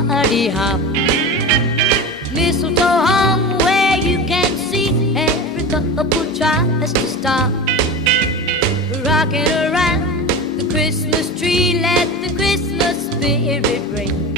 party hop. Mistletoe hung where you can see every couple tries to stop. Rocking around the Christmas tree, let the Christmas spirit ring.